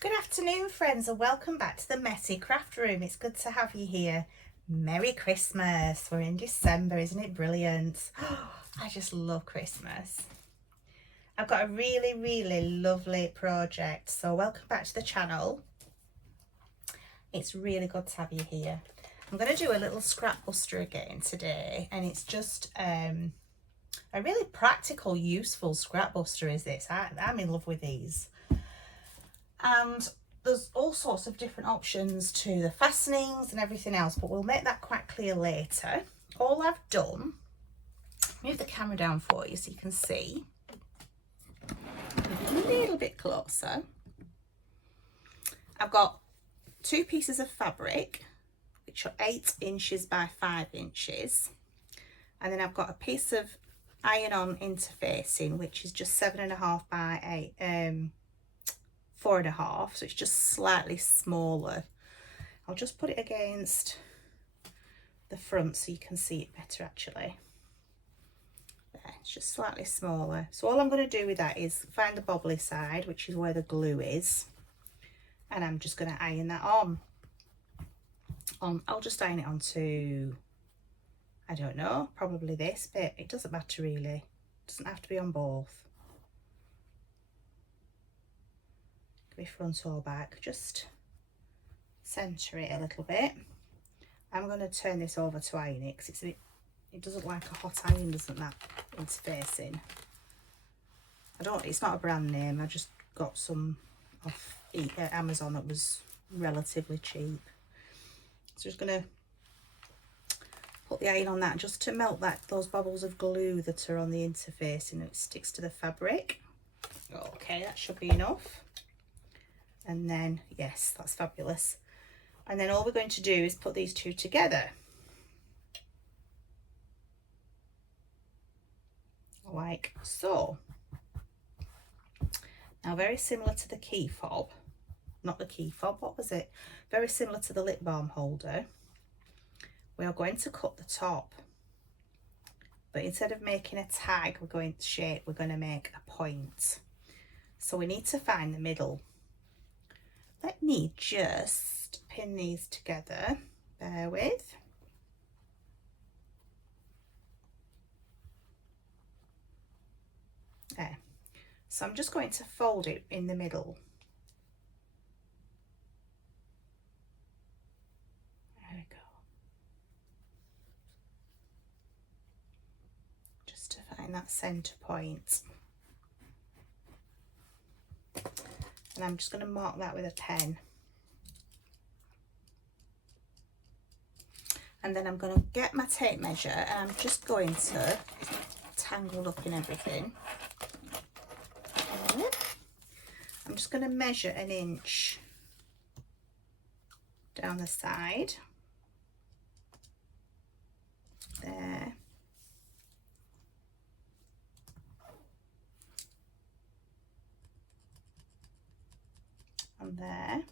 Good afternoon, friends, and welcome back to the Messy Craft Room. It's good to have you here. Merry Christmas. We're in December, isn't it brilliant? I just love Christmas. I've got a really lovely project, so welcome back to the channel. It's really good to have you here. I'm going to do a little scrap buster again today, and it's just a really practical, useful scrap buster is this. I'm in love with these. And there's all sorts of different options to the fastenings and everything else, but we'll make that quite clear later. All I've done, move the camera down for you so you can see a little bit closer. I've got two pieces of fabric which are 8 inches by 5 inches, and then I've got a piece of iron-on interfacing which is just 7.5 by 4.5, so it's just slightly smaller. I'll just put it against the front so you can see it better actually. There, it's just slightly smaller. So all I'm going to do with that is find the bobbly side, which is where the glue is, and I'm just going to iron that on. I'll just iron it onto, I don't know, probably this bit. It doesn't matter really. It doesn't have to be on both. Be front or back, just center it a little bit. I'm going to turn this over to iron it because it doesn't like a hot iron, doesn't that interfacing? It's not a brand name, I just got some off Amazon that was relatively cheap. So just going to put the iron on that just to melt those bubbles of glue that are on the interface, and it sticks to the fabric. Okay, that should be enough. And then, yes, that's fabulous. And then all we're going to do is put these two together. Like so. Now, very similar to the key fob, not the key fob, what was it? Very similar to the lip balm holder. We are going to cut the top. But instead of making a tag, we're going to make a point. So we need to find the middle. Let me just pin these together, bear with. There. So I'm just going to fold it in the middle. There we go. Just to find that centre point. And I'm just going to mark that with a pen. And then I'm going to get my tape measure, and I'm just going to tangle up in everything. I'm just going to measure 1 inch down the side. There. And there.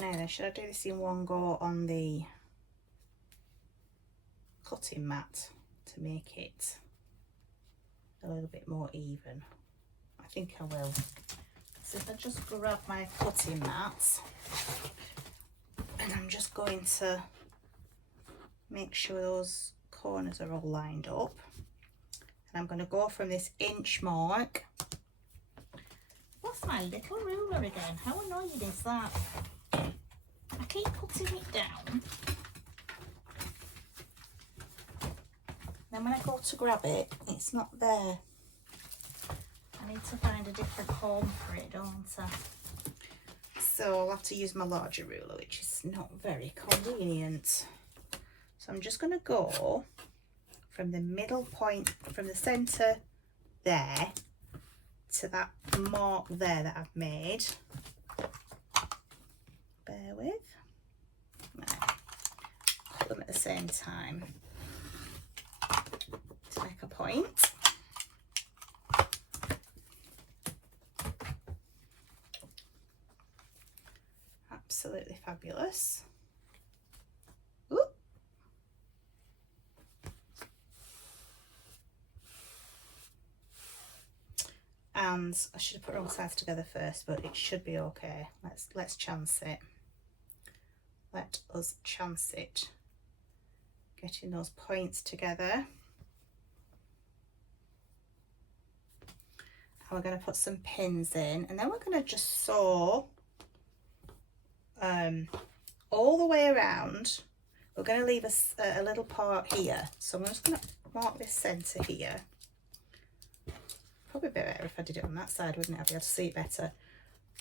Now then, should I do this in one go on the cutting mat to make it a little bit more even? I think I will. So if I just grab my cutting mat, and I'm just going to make sure those corners are all lined up. And I'm going to go from this inch mark. What's my little ruler again? How annoying is that? I keep putting it down. Then when I go to grab it, it's not there. I need to find a different home for it, don't I? So I'll have to use my larger ruler, which is not very convenient. So I'm just going to go from the middle point, from the centre there to that mark there that I've made. Bear with. Right. Put them at the same time to make a point. Absolutely fabulous. Ooh. And I should have put all sides together first, but it should be okay. Let's chance it. Let us chance it. Getting those points together. And we're going to put some pins in, and then we're going to just sew all the way around. We're going to leave a little part here, so I'm just going to mark this centre here. Probably better if I did it on that side, wouldn't it? I'd be able to see it better.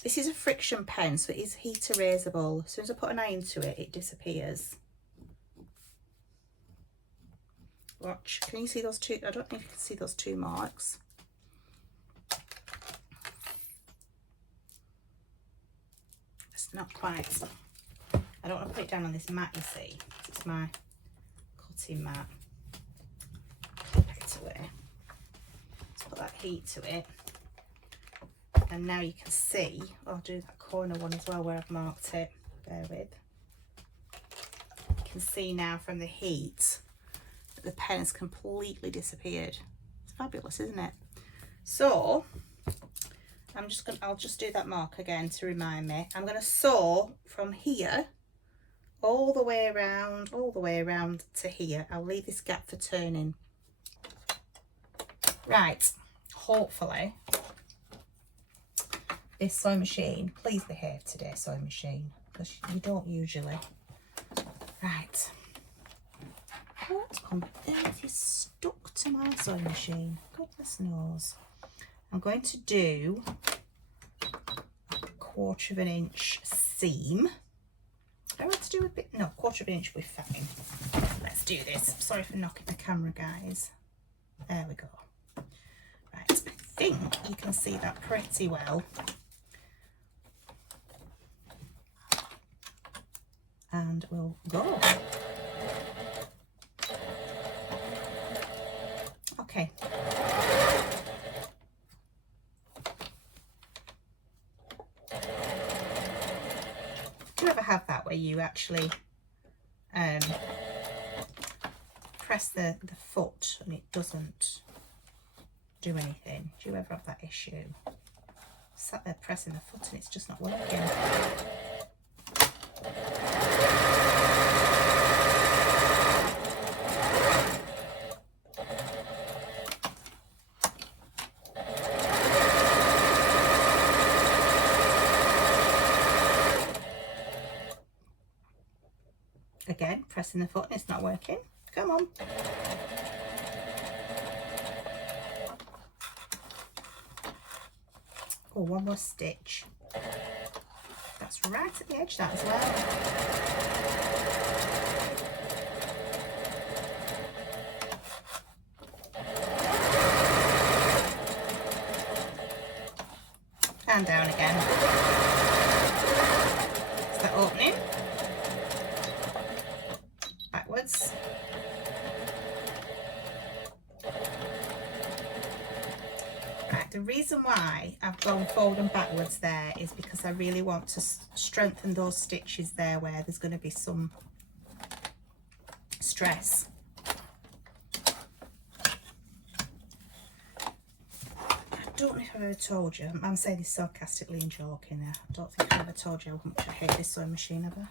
This is a friction pen, so it is heat erasable. As soon as I put an eye into it, it disappears. Watch, can you see those two? I don't know if you can see those two marks. It's not quite. I don't want to put it down on this mat, you see. It's my cutting mat. Put it away. Let's put that heat to it. And now you can see, I'll do that corner one as well where I've marked it. Bear with. You can see now from the heat that the pen has completely disappeared. It's fabulous, isn't it? So I'll just do that mark again to remind me. I'm going to sew from here all the way around to here. I'll leave this gap for turning. Right, hopefully this sewing machine, please behave today, sewing machine, because you don't usually. Right, what on earth is stuck to my sewing machine? Goodness knows. I'm going to do a 1/4 of an inch seam. I want to do a bit, no, 1/4 of an inch will be fine. Let's do this. Sorry for knocking the camera, guys. There we go. Right, I think you can see that pretty well. And we'll go. Okay. Do you ever have that where you actually press the foot and it doesn't do anything? Do you ever have that issue? Sat there pressing the foot and it's just not working. Again, pressing the foot and it's not working. Come on. Oh, one more stitch. That's right at the edge, that as well. And down again. Is that opening? Backwards. Right, the reason why I've gone forward and backwards there is because I really want to strengthen those stitches there where there's going to be some stress. I don't know if I've ever told you, I'm saying this sarcastically and joking there. I don't think I've ever told you how much I hate this sewing machine ever.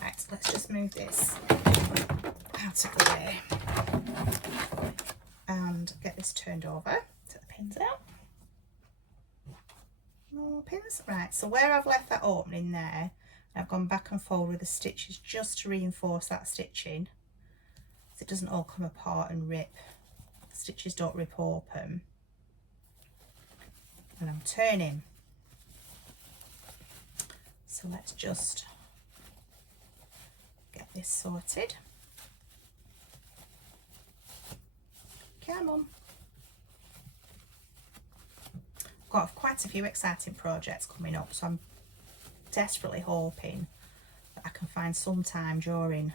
Right, let's just move this out of the way and get this turned over. Take the pins out. More pins. Right, so where I've left that opening there, I've gone back and forward with the stitches just to reinforce that stitching so it doesn't all come apart and rip. The stitches don't rip open. And I'm turning. So let's just get this sorted. Come on. Got quite a few exciting projects coming up, so I'm desperately hoping that I can find some time during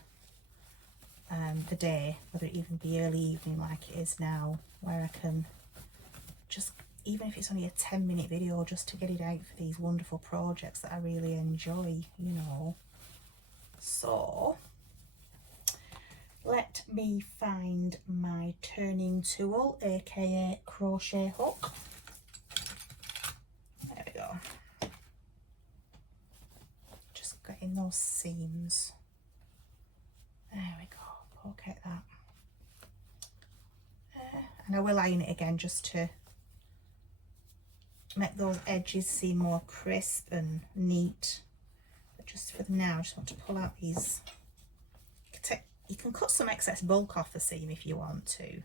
the day, whether it even be early evening like it is now, where I can just, even if it's only a 10-minute video, just to get it out for these wonderful projects that I really enjoy, you know. So let me find my turning tool, aka crochet hook. in those seams. There we go, poke at that. And I will iron it again just to make those edges seem more crisp and neat. But just for now, I just want to pull out these. You can cut some excess bulk off the seam if you want to.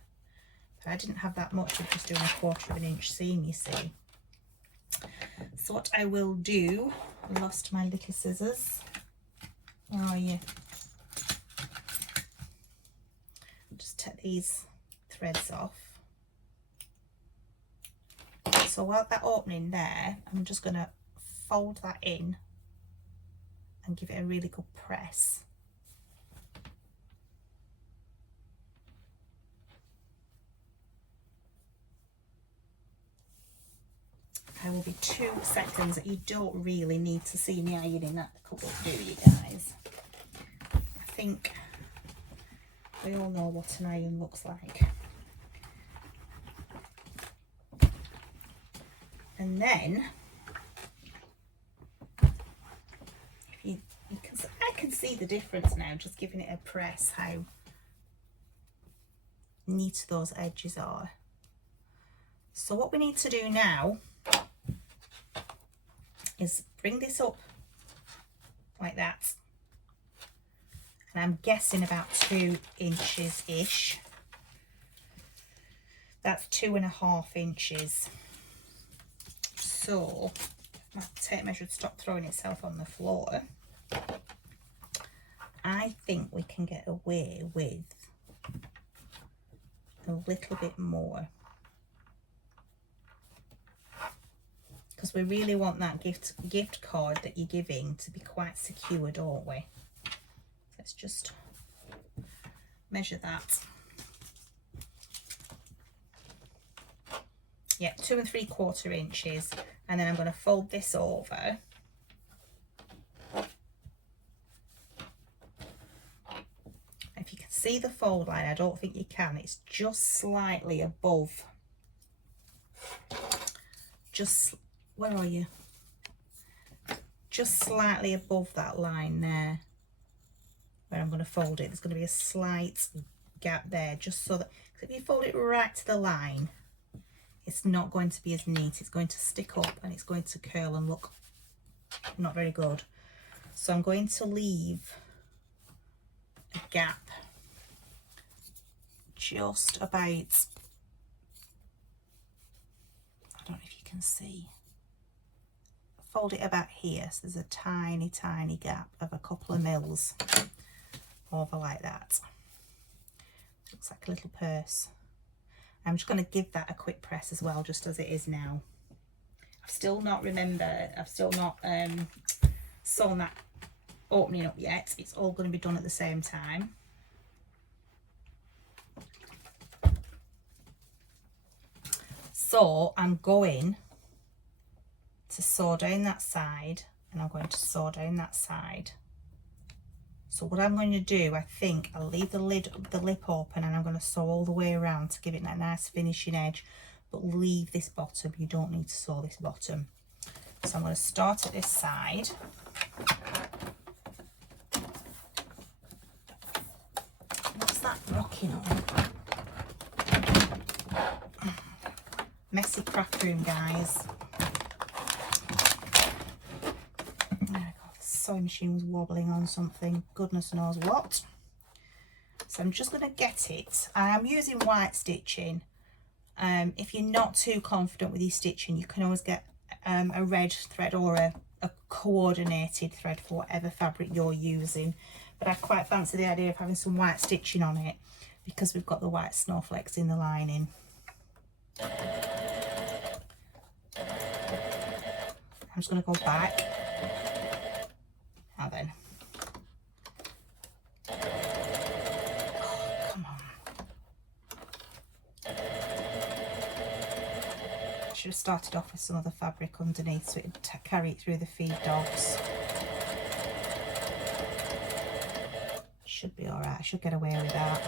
But I didn't have that much of just doing 1/4 of an inch seam, you see. So what I will do, I lost my little scissors. Where are you? Just take these threads off. So while that opening there, I'm just going to fold that in and give it a really good press. I will be 2 seconds. You don't really need to see me ironing that couple, do you guys? I think we all know what an iron looks like. And then, if I can see the difference now, just giving it a press, how neat those edges are. So what we need to do now is bring this up like that. And I'm guessing about 2 inches-ish. That's 2.5 inches. So my tape measure would stop throwing itself on the floor. I think we can get away with a little bit more, because we really want that gift card that you're giving to be quite secure, don't we? Let's just measure that. Yeah, 2 3/4 inches, and then I'm going to fold this over. If you can see the fold line, I don't think you can. It's just slightly above. Where are you? Just slightly above that line there, where I'm going to fold it. There's going to be a slight gap there, just so that if you fold it right to the line, it's not going to be as neat. It's going to stick up and it's going to curl and look not very good. So I'm going to leave a gap just about, I don't know if you can see, fold it about here. So there's a tiny gap of a couple of mils over like that. Looks like a little purse. I'm just going to give that a quick press as well, just as it is now. I've still not sewn that opening up yet. It's all going to be done at the same time. So I'm going to sew down that side, and I'm going to sew down that side. So what I'm going to do, I think I'll leave the lip open, and I'm going to sew all the way around to give it that nice finishing edge, but leave this bottom. You don't need to sew this bottom. So I'm going to start at this side. What's that knocking on? Messy craft room, guys. Sewing machine was wobbling on something, goodness knows what. So I'm just going to get it. I am using white stitching. If you're not too confident with your stitching, you can always get a red thread or a coordinated thread for whatever fabric you're using. But I quite fancy the idea of having some white stitching on it, because we've got the white snowflakes in the lining. I'm just going to go back. Now then. Oh, come on. I should have started off with some other fabric underneath so it would carry it through the feed dogs. Should be alright, I should get away with that.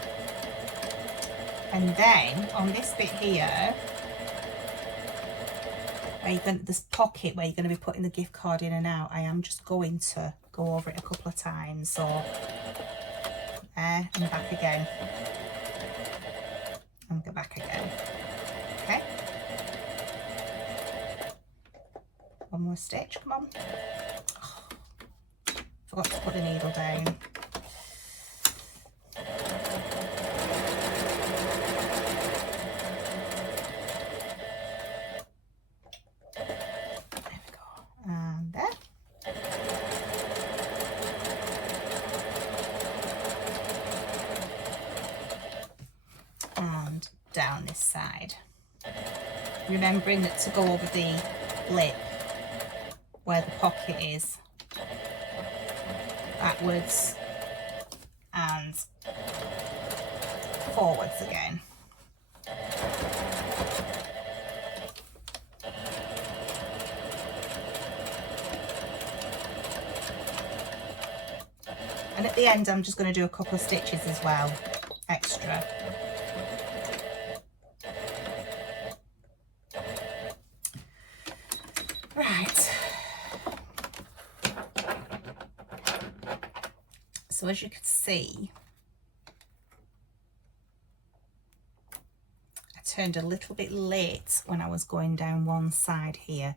And then on this bit here, where this pocket where you're going to be putting the gift card in and out, I am just going to go over it a couple of times. So there and back again, and go back again. Okay, one more stitch, come on. Oh, forgot to put the needle down. Down this side, remembering that to go over the lip where the pocket is, backwards and forwards again. And at the end I'm just going to do a couple of stitches as well, extra. Right, so as you can see, I turned a little bit late when I was going down one side here.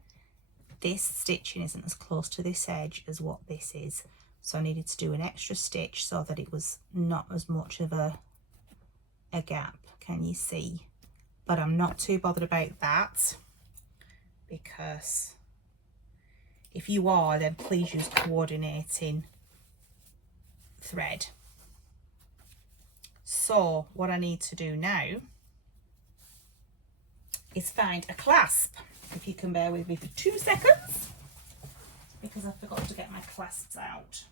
This stitching isn't as close to this edge as what this is, so I needed to do an extra stitch so that it was not as much of a gap, can you see? But I'm not too bothered about that, because if you are, then please use coordinating thread. So what I need to do now is find a clasp. If you can bear with me for 2 seconds, because I forgot to get my clasps out.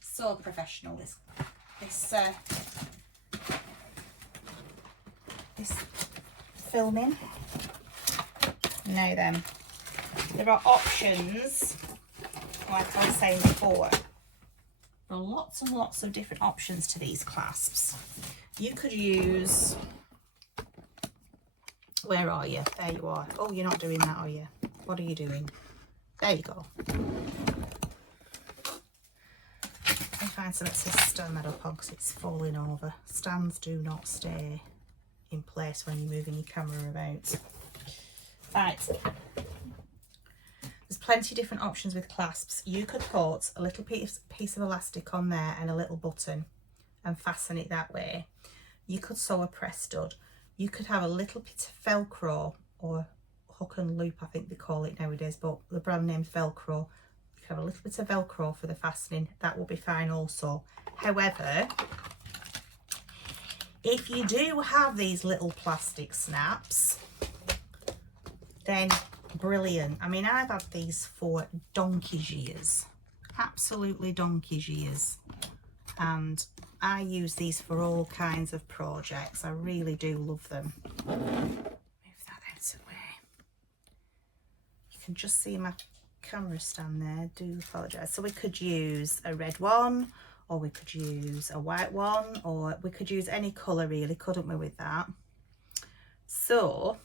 So professional, this filming. Now then, there are options, like I was saying before. There are lots and lots of different options to these clasps. You could use, where are you? There you are. Oh, you're not doing that, are you? What are you doing? There you go. I find something to stand that up on because it's falling over. Stands do not stay in place when you're moving your camera about. Right. There's plenty of different options with clasps. You could put a little piece of elastic on there and a little button and fasten it that way. You could sew a press stud. You could have a little bit of Velcro, or hook and loop I think they call it nowadays, but the brand name's Velcro. You could have a little bit of Velcro for the fastening. That will be fine also. However, if you do have these little plastic snaps, then brilliant. I mean, I've had these for donkey's years, absolutely donkey's years, and I use these for all kinds of projects. I really do love them. Move that out of the way. You can just see my camera stand there. Do apologise. So we could use a red one, or we could use a white one, or we could use any colour really, couldn't we, with that? So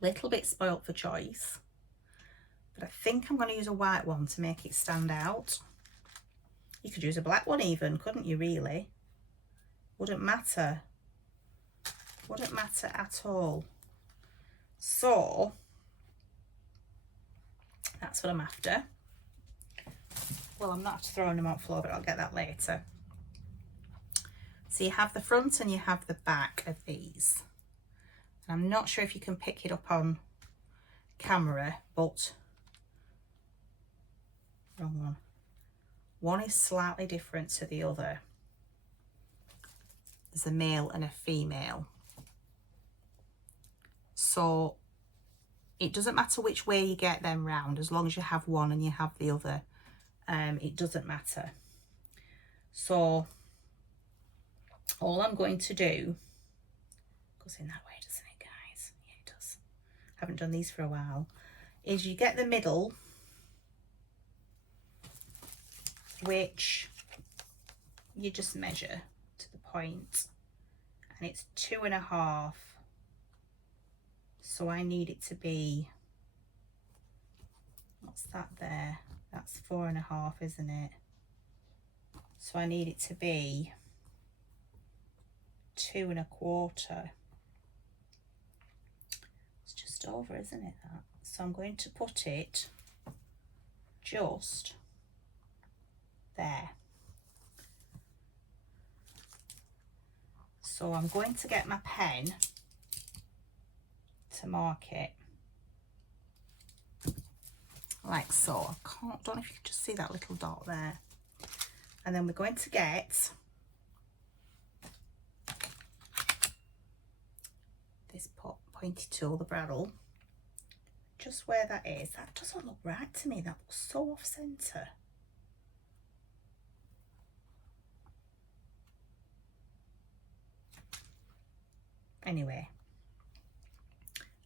little bit spoilt for choice, but I think I'm going to use a white one to make it stand out. You could use a black one even, couldn't you, really? Wouldn't matter. Wouldn't matter at all. So that's what I'm after. Well, I'm not throwing them on the floor, but I'll get that later. So you have the front and you have the back of these. I'm not sure if you can pick it up on camera, but wrong one. One is slightly different to the other. There's a male and a female. So it doesn't matter which way you get them round, as long as you have one and you have the other. It doesn't matter. So all I'm going to do, goes in that way, doesn't it, guys? Yeah, it does. Haven't done these for a while. Is you get the middle, which you just measure to the point, and it's 2.5. So I need it to be what's that there? That's 4.5, isn't it? So I need it to be 2.25. It's just over, isn't it, that? So I'm going to put it just there. So I'm going to get my pen to mark it like so. Don't know if you can just see that little dot there. And then we're going to get this pointy tool, the Bradle, just where that is. That doesn't look right to me. That looks so off center. Anyway,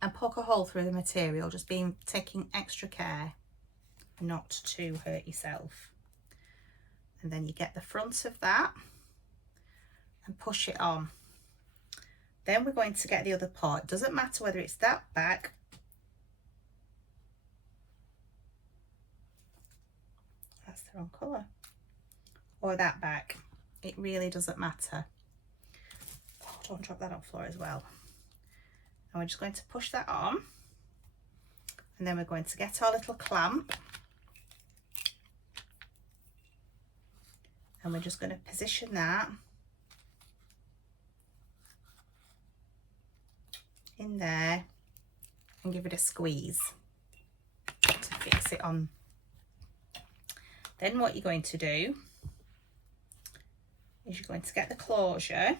and poke a hole through the material, just taking extra care not to hurt yourself. And then you get the front of that and push it on. Then we're going to get the other part. Doesn't matter whether it's that back that's the wrong colour or that back. It really doesn't matter. Oh, don't drop that on the floor as well. And we're just going to push that on, and then we're going to get our little clamp, and we're just going to position that in there and give it a squeeze to fix it on. Then what you're going to do is you're going to get the closure,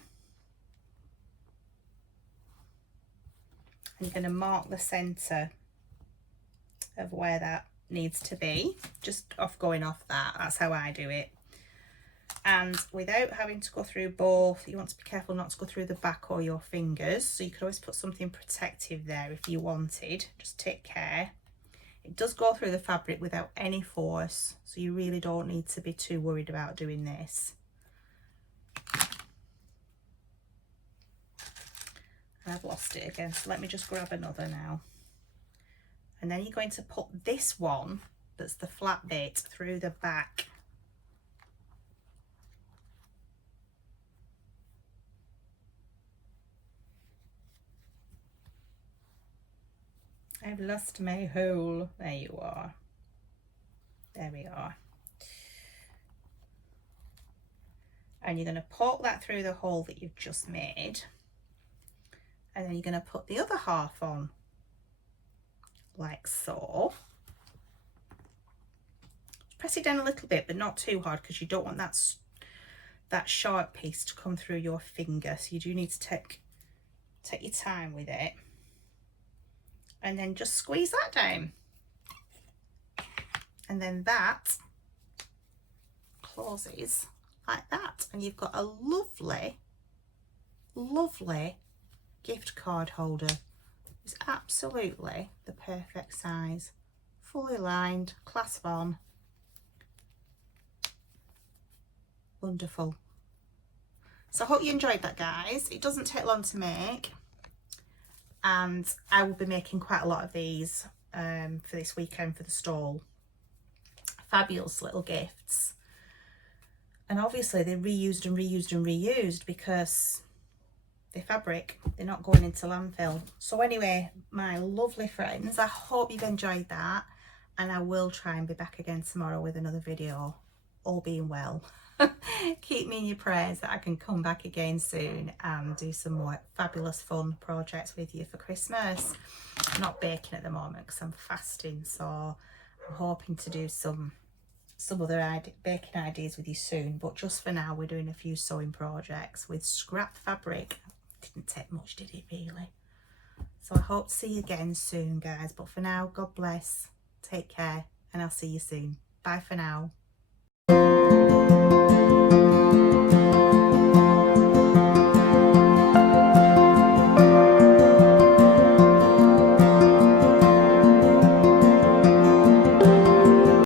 and you're going to mark the centre of where that needs to be, just going off that. That's how I do it. And without having to go through both, you want to be careful not to go through the back or your fingers, so you could always put something protective there if you wanted. Just take care. It does go through the fabric without any force, so you really don't need to be too worried about doing this. And I've lost it again, so let me just grab another now. And then you're going to put this one, that's the flat bit, through the back. I've lost my hole. There you are. There we are. And you're going to poke that through the hole that you've just made. And then you're going to put the other half on, like so. Press it down a little bit, but not too hard, because you don't want that sharp piece to come through your finger. So you do need to take your time with it. And then just squeeze that down. And then that closes like that. And you've got a lovely, lovely gift card holder. It's absolutely the perfect size. Fully lined, clasp on. Wonderful. So I hope you enjoyed that, guys. It doesn't take long to make. And I will be making quite a lot of these for this weekend for the stall. Fabulous little gifts. And obviously they're reused and reused and reused because they're fabric. They're not going into landfill. So anyway, my lovely friends, I hope you've enjoyed that. And I will try and be back again tomorrow with another video, all being well. Keep me in your prayers that I can come back again soon and do some more fabulous fun projects with you for Christmas. I'm not baking at the moment because I'm fasting, so I'm hoping to do some other baking ideas with you soon, but just for now we're doing a few sewing projects with scrap fabric. Didn't take much, did it really? So I hope to see you again soon, guys, but for now, God bless, take care, and I'll see you soon. Bye for now.